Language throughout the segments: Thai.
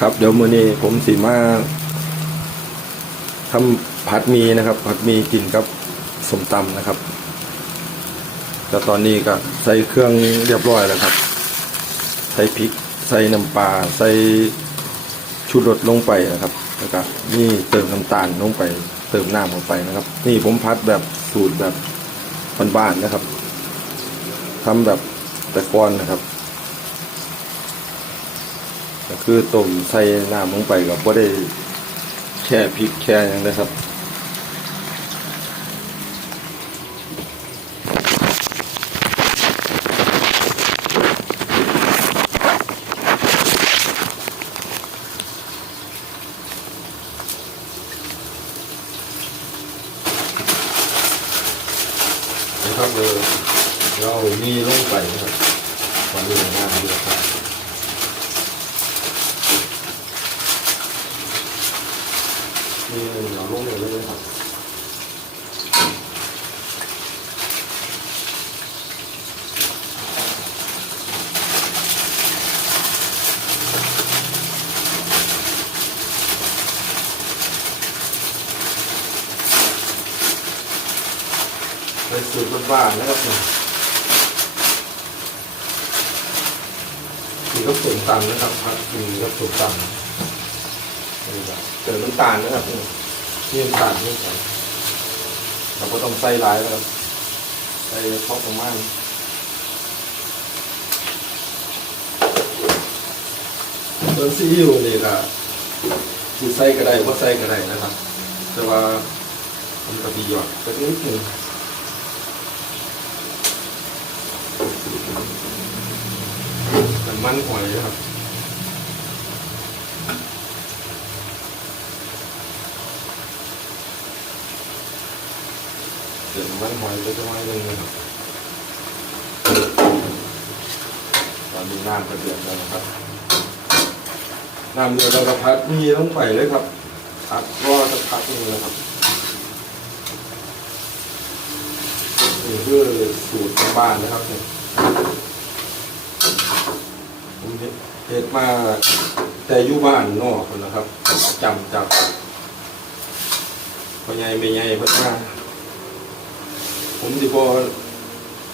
ครับเดี๋ยวมื้อนี้ผมสิมาทำผัดมีนะครับ ผัดมีกินกับสมตำนะครับ แต่ตอนนี้ก็ใส่เครื่องเรียบร้อยแล้วครับ ใส่พริก ใส่น้ำปลาใส่ชูรสลงไปนะครับแล้วก็นี่เติมน้ำตาลลงไป เติมน้ำลงไปนะครับ นี่ผมพัดแบบสูตรแบบบ้านๆนะครับทำแบบแต่ก่อนนะครับ ก็คือต้มใส่น้ำลงไปกับว่าได้แช่พริกแช่ยังนะครับนะครับเออเรามีลงไปนะครับตอนนี้งาเยอะครับ มีเราลงเลยเลยครับไปสูตรบ้านๆนะครับเนี่ยกินกับส้มตำนะครับครับกินกับส้มตำนี่ครับ เติมน้ำตาลนะครับนี่น้ำตาลนี่ครับเราก็ต้องใส่หลายนะครับใส่พอประมาณส่วนซีอิ๊วนี่ก็คือใส่ก็ได้ว่าใส่ก็ได้นะครับ แต่ว่าผมก็มีหยอดสักนิดหนึ่งน้ำมันหอยครับ เดี๋ยวน้ำมันหอยไปจะไว้หนึ่งนะครับตอนนี้น้ำกระเดือดแล้วนะครับน้ำเดือดเราก็พัดมีลงไปเลยครับพัดรอสักพักหนึงนะครับนี่คือสูตรของบ้านนะครับเนี่ยผมเฮ็ดมาแต่อยู่บ้านนอกนนะครับจำจากพ่อใหญ่แม่ใหญ่เพิ่นมา ผมสิบ่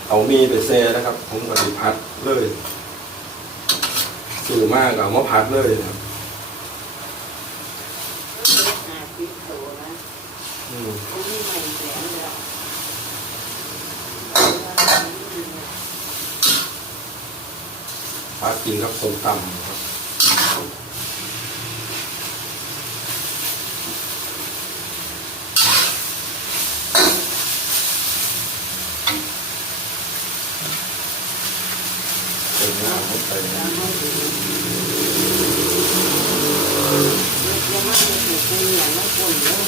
เอามีไปแซ่นะครับ ผมก็สิพัดเลยซื้อมากเอามาพัดเลยนะครับอืมพัดกินกับส้มตำนะครับ มน้ำลงไปตามเขาดูยังไม่ถูกเป็นอย่างไม่คนเลย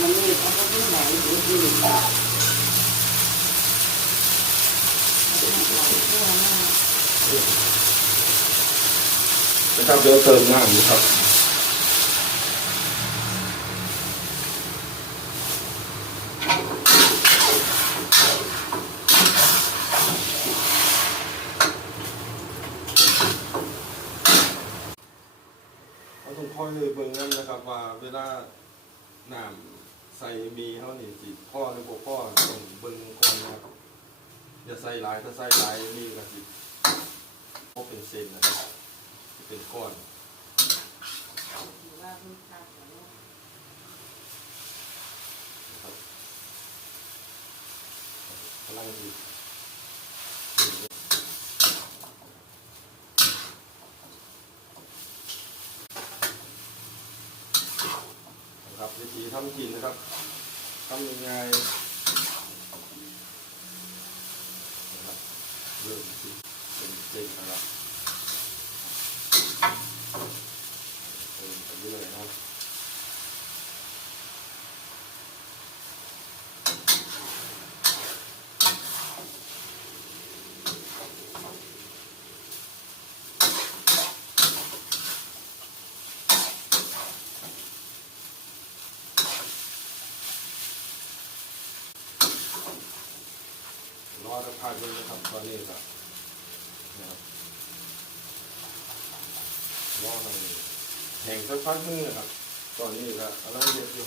มันมีเขาก็ไม่ไหนดูดีนะครับเดี๋ยวเติมน้ำนะครับ เราต้อเบิ่งนั่นนะครับ ว่าเวลาน้ำใส่มีเท่านี้สิพ่อหรือบ่พ่อต้องเบิ่งก่อนนะครับอย่าใส่หลายถ้าใส่หลายมีก็สิพบเป็นเส้นนะครับสิเป็นก้อนนะครับกำลังดีนะครับ วิธีทำกินนะครับทำยังไงนะครับเริ่มสิเป็นเส้นนะครับเติมไปเรื่อยๆนะครับ รอสักพักห นึงนะครับตอนนี้ก็นะครับรอให้แห้งสักพักนึงนะครับ ตอนนี้ก็กำลังเดือดอยู่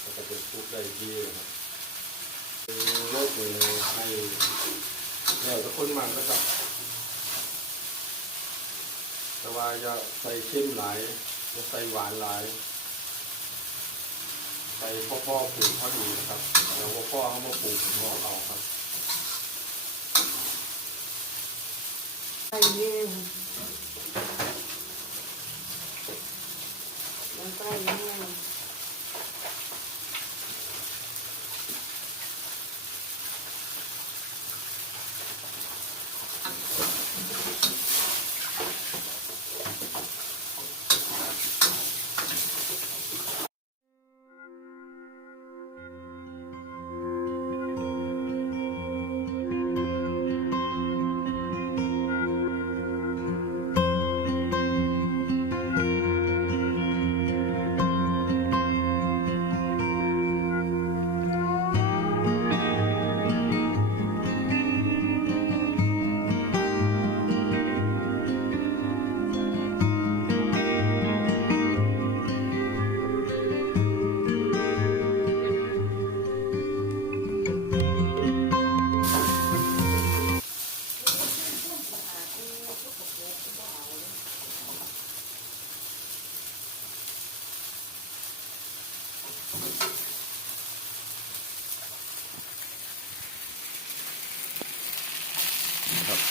แล้วก็จะคลุกได้ดีนะครับโรคเลยให้แล้วทุกคนมันนะครับ แต่ว่าอย่าใส่เข้มหลายอย่าใส่หวานหลาย ไปพ่อพ่อปลูกพอดีนะครับแล้วพ่อพ่อเขามาปลูกงอกเอาครับไปเยี่ยมมันไปเยี่ยมค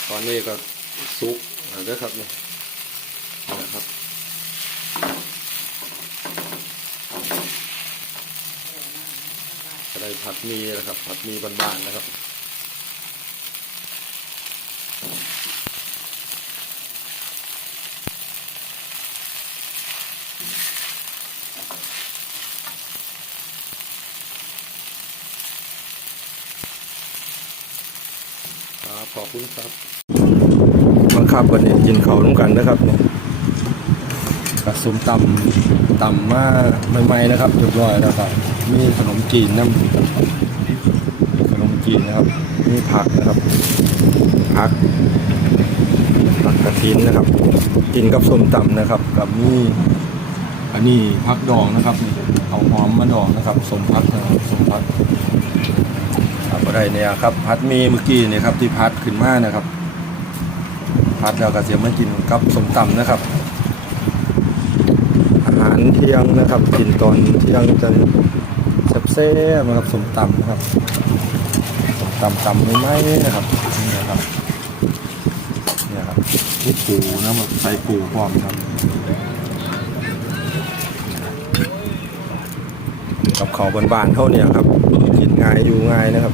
ตอนนี้ก็ซุกนะครับนี่นะครับจะได้ผัดหมีนะครับ ผัดหมีบานๆนะครับ ขอบคุณครับบังคับวันนี้กินเขาวร่วมกันนะครับเนี่ยกระสุมต่ำต่ำมาใหม่ๆนะครับเรียบร้อยแล้วครับมีขนมจีนน้ำขนมจีนนะครับมีผักนะครับผักผักกระถินนะครับ กินกับส้มตำนะครับ กับมีอันนี้ผักดองนะครับเอาหอมมาดองนะครับสมผักนะครับสมผัก ครับอะไรเนี่ยครับพัดมีเมื่อกี้เนี่ยครับที่พัดขึ้นมานะครับ พัดแล้วก็เสียมากินกับสมตำนะครับ อาหารเที่ยงนะครับกินตอนเที่ยงจะแซ่บๆนะครับสมตำนะครับสมตำตำไม่ไหมนะครับนี่นะครับเนี่ยครับนี่ปูนะครับใส่ปูพร้อมครับกับเขาวบานๆเท่าเนี่ยครับกินง่ายอยู่ง่ายนะครับ